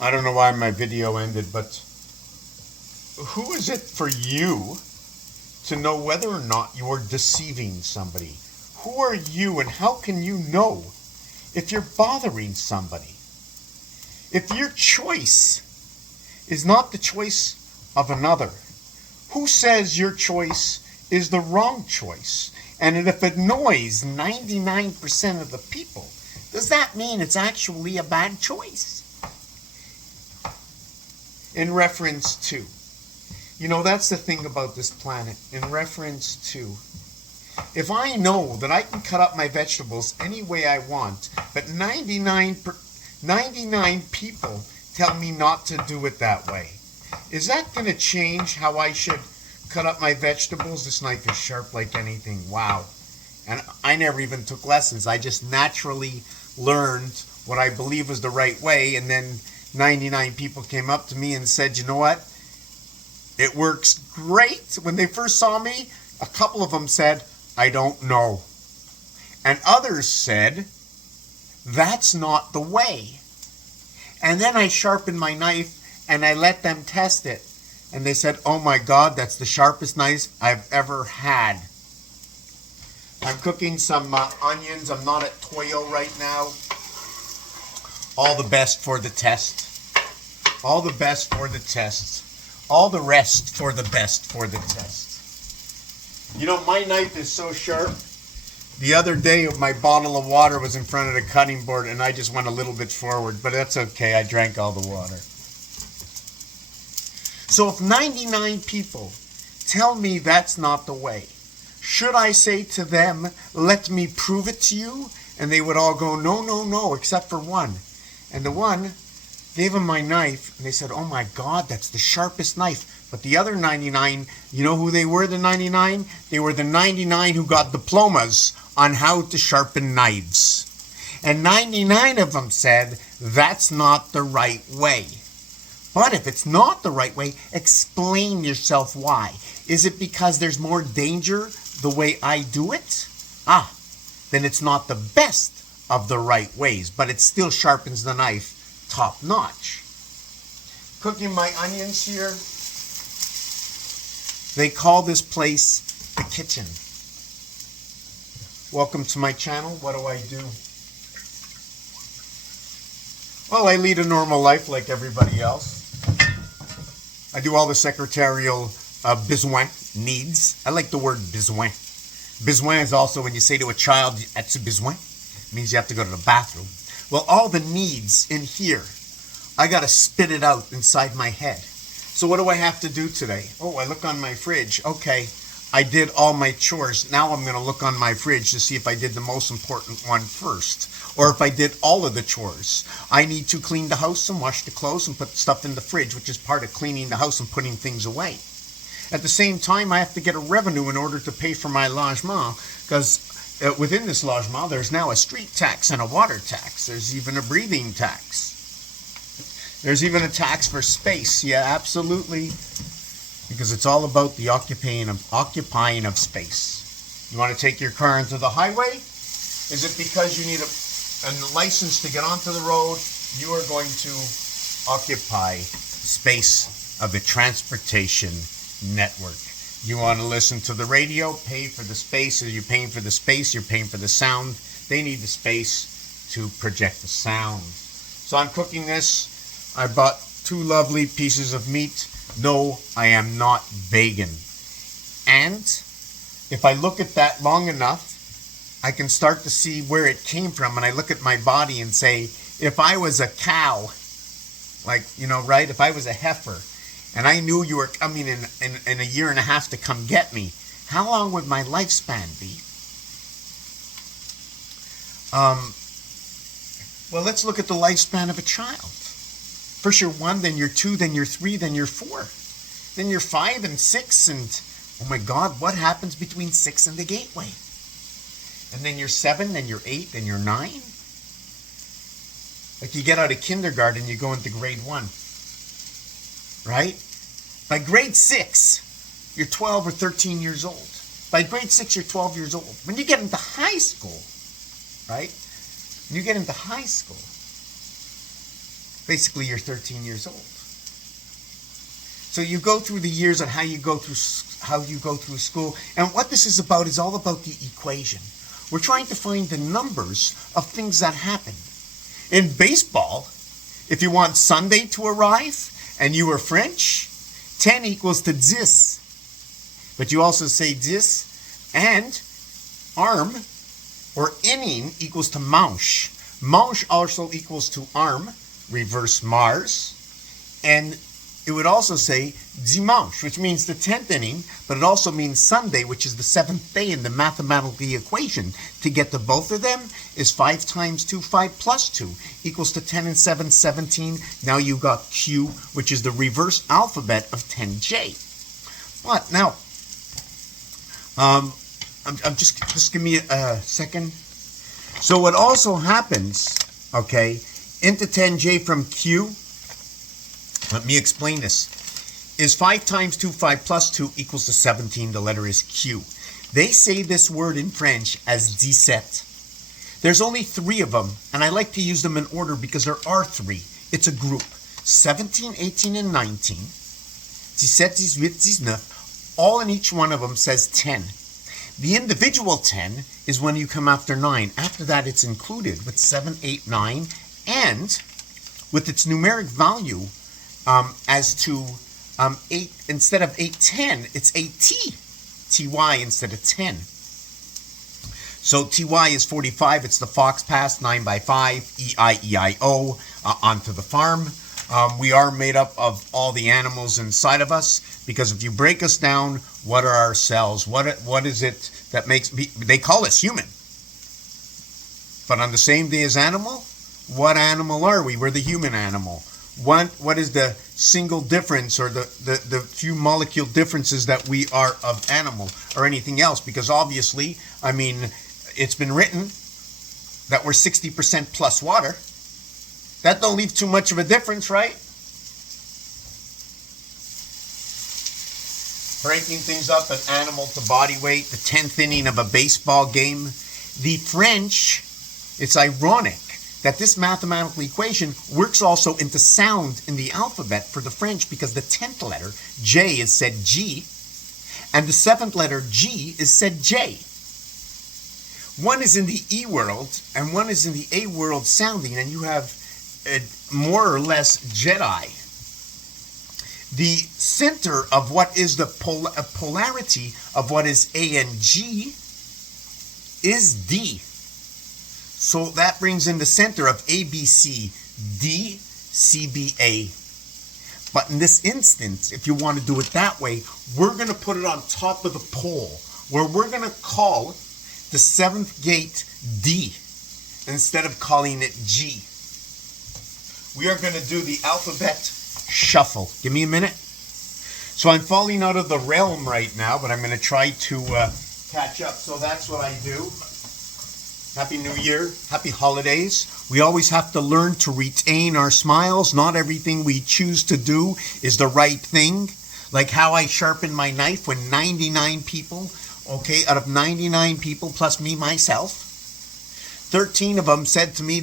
I don't know why my video ended, but who is it for you to know whether or not you are deceiving somebody? Who are you and how can you know if you're bothering somebody? If your choice is not the choice of another, who says your choice is the wrong choice? And if it annoys 99% of the people, does that mean it's actually a bad choice? In reference to, that's the thing about this planet. In reference to, if I know that I can cut up my vegetables any way I want, but 99 people tell me not to do it that way, is that going to change how I should cut up my vegetables? This knife is sharp like anything. Wow. And I never even took lessons. I just naturally learned what I believe was the right way, and then 99 people came up to me and said, you know what? It works great. When they first saw me, a couple of them said, I don't know. And others said, that's not the way. And then I sharpened my knife and I let them test it. And they said, oh my God, that's the sharpest knife I've ever had. I'm cooking some onions. I'm not at Toyo right now. All the best for the test. All the best for the test. All the rest for the best for the test. My knife is so sharp. The other day, my bottle of water was in front of the cutting board, and I just went a little bit forward, but that's okay. I drank all the water. So if 99 people tell me that's not the way, should I say to them, let me prove it to you? And they would all go, no, no, no, except for one. And the one gave him my knife, and they said, oh my God, that's the sharpest knife. But the other 99, you know who they were, the 99? They were the 99 who got diplomas on how to sharpen knives. And 99 of them said, that's not the right way. But if it's not the right way, explain yourself why. Is it because there's more danger the way I do it? Then it's not the best of the right ways, but it still sharpens the knife top notch. Cooking my onions here. They call this place the kitchen. Welcome to my channel. What do I do? Well, I lead a normal life like everybody else. I do all the secretarial besoin, needs. I like the word besoin. Besoin is also when you say to a child, "As-tu besoin?" It means you have to go to the bathroom. Well, all the needs in here, I got to spit it out inside my head. So what do I have to do today? Oh, I look on my fridge. Okay, I did all my chores. Now I'm going to look on my fridge to see if I did the most important one first, or if I did all of the chores. I need to clean the house and wash the clothes and put stuff in the fridge, which is part of cleaning the house and putting things away. At the same time, I have to get a revenue in order to pay for my logement, because within this logement, there's now a street tax and a water tax. There's even a breathing tax. There's even a tax for space. Yeah, absolutely. Because it's all about the occupying of space. You want to take your car into the highway? Is it because you need a license to get onto the road? You are going to occupy space of the transportation network. You want to listen to the radio? Pay for the space. Are you paying for the space? You're paying for the sound. They need the space to project the sound. So I'm cooking this. I bought 2 lovely pieces of meat. No, I am not vegan. And if I look at that long enough, I can start to see where it came from. And I look at my body and say, if I was a cow, right? If I was a heifer, and I knew you were coming in a year and a half to come get me, how long would my lifespan be? Well, let's look at the lifespan of a child. First you're 1, then you're 2, then you're 3, then you're 4. Then you're 5 and 6, and oh my God, what happens between 6 and the gateway? And then you're 7, then you're 8, then you're 9. Like you get out of kindergarten, you go into grade 1. Right? By grade 6, you're 12 or 13 years old. By grade 6, you're 12 years old. When you get into high school, right? When you get into high school, Basically, you're 13 years old. So you go through the years on how you go through school, and what this is about is all about the equation. We're trying to find the numbers of things that happen. In baseball, if you want Sunday to arrive and you were French, 10 equals to 10. But you also say 10, and arm or inning equals to manche. Manche also equals to arm, reverse Mars, and it would also say dimanche, which means the 10th inning, but it also means Sunday, which is the 7th day in the mathematical equation. To get to both of them is 5 times 2, 5 plus 2, equals to 10 and 7, 17. Now you got Q, which is the reverse alphabet of 10J. But now, I'm just give me a second. So what also happens, okay, into 10J from Q, let me explain this, is 5 times 2, 5 plus 2 equals to 17. The letter is Q. They say this word in French as 17. There's only 3 of them, and I like to use them in order because there are 3. It's a group. 17, 18, and 19. 17, 18, 19. All in each one of them says 10. The individual 10 is when you come after 9. After that, it's included with 7, 8, 9, and with its numeric value, as to 8, instead of 810, it's 8t, ty instead of 10. So ty is 45, it's the fox pass, 9 by 5, E-I-E-I-O, onto the farm. We are made up of all the animals inside of us, because if you break us down, what are our cells? What is it that makes, they call us human. But on the same day as animal, what animal are we? We're the human animal. What is the single difference or the few molecule differences that we are of animal or anything else? Because obviously, I mean, it's been written that we're 60% plus water. That don't leave too much of a difference, right? Breaking things up, an animal to body weight, the 10th inning of a baseball game. The French, it's ironic that this mathematical equation works also into sound in the alphabet for the French, because the 10th letter, J, is said G, and the 7th letter, G, is said J. One is in the E world, and one is in the A world sounding, and you have more or less Jedi. The center of what is the polarity of what is A and G is D. So that brings in the center of A, B, C, D, C, B, A. But in this instance, if you want to do it that way, we're going to put it on top of the pole, where we're going to call the 7th gate D instead of calling it G. We are going to do the alphabet shuffle. Give me a minute. So I'm falling out of the realm right now, but I'm going to try to catch up. So that's what I do. Happy New Year. Happy holidays. We always have to learn to retain our smiles. Not everything we choose to do is the right thing. Like how I sharpen my knife when 99 people, okay, out of 99 people plus me, myself, 13 of them said to me,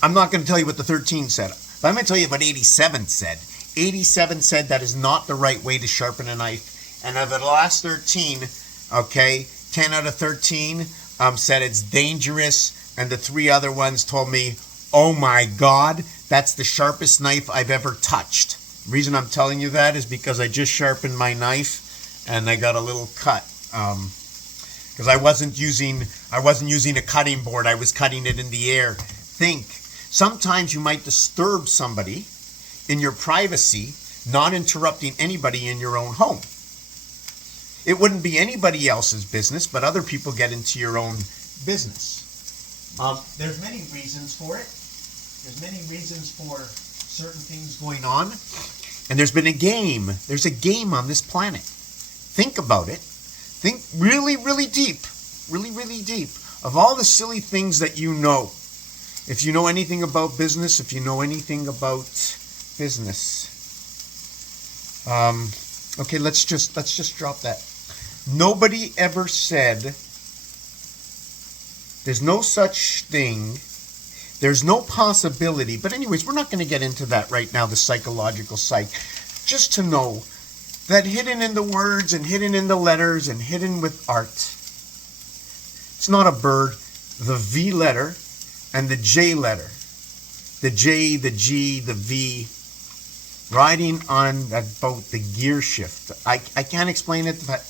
I'm not going to tell you what the 13 said, but I'm going to tell you what 87 said. 87 said that is not the right way to sharpen a knife. And of the last 13, okay, 10 out of 13 said it's dangerous. And the 3 other ones told me, oh my God, that's the sharpest knife I've ever touched. The reason I'm telling you that is because I just sharpened my knife and I got a little cut. Because I wasn't using a cutting board. I was cutting it in the air. Think, sometimes you might disturb somebody in your privacy, not interrupting anybody in your own home. It wouldn't be anybody else's business, but other people get into your own business. There's many reasons for it. There's many reasons for certain things going on. And there's been a game. There's a game on this planet. Think about it. Think really, really deep. Really, really deep. Of all the silly things that you know. If you know anything about business, if you know anything about business. Okay, let's just drop that. Nobody ever said there's no such thing There's no possibility. But anyways, we're not going to get into that right now, the psychological psych. Just to know that hidden in the words and hidden in the letters and hidden with art, it's not a bird. The V letter and the J letter. The J, the G, the V, riding on that boat, the gear shift. I can't explain it, but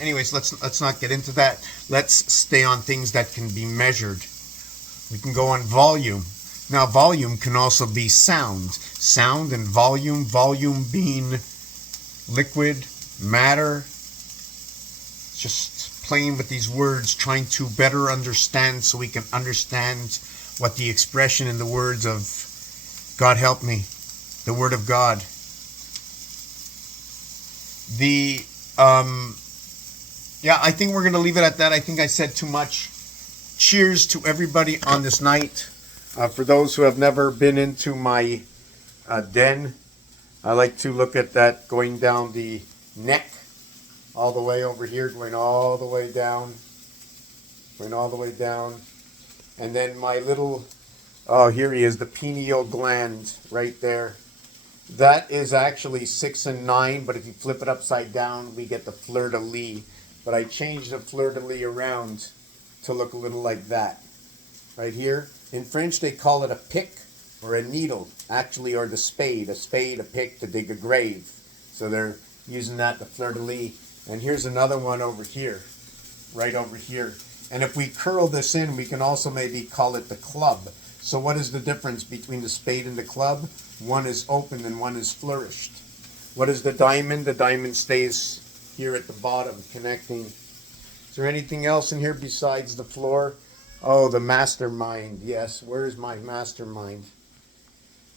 anyways, let's not get into that. Let's stay on things that can be measured. We can go on volume. Now, volume can also be sound. Sound and volume. Volume being liquid, matter. Just playing with these words, trying to better understand so we can understand what the expression in the words of God help me, the Word of God. Yeah, I think we're going to leave it at that. I think I said too much. Cheers to everybody on this night. For those who have never been into my den, I like to look at that going down the neck, all the way over here, going all the way down, and then my little, oh, here he is, the pineal gland right there. That is actually 6 and 9, but if you flip it upside down, we get the fleur-de-lis. But I changed the fleur-de-lis around to look a little like that. Right here. In French, they call it a pick or a needle, actually, or the spade. A spade, a pick to dig a grave. So they're using that, the fleur-de-lis. And here's another one over here, right over here. And if we curl this in, we can also maybe call it the club. So what is the difference between the spade and the club? One is open and one is flourished. What is the diamond? The diamond stays here at the bottom, connecting. Is there anything else in here besides the floor? Oh, the mastermind. Yes, where's my mastermind?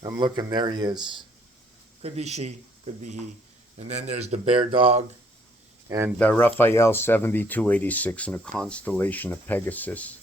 I'm looking, there he is. Could be she, could be he. And then there's the bear dog. And Raphael 7286 in a constellation of Pegasus.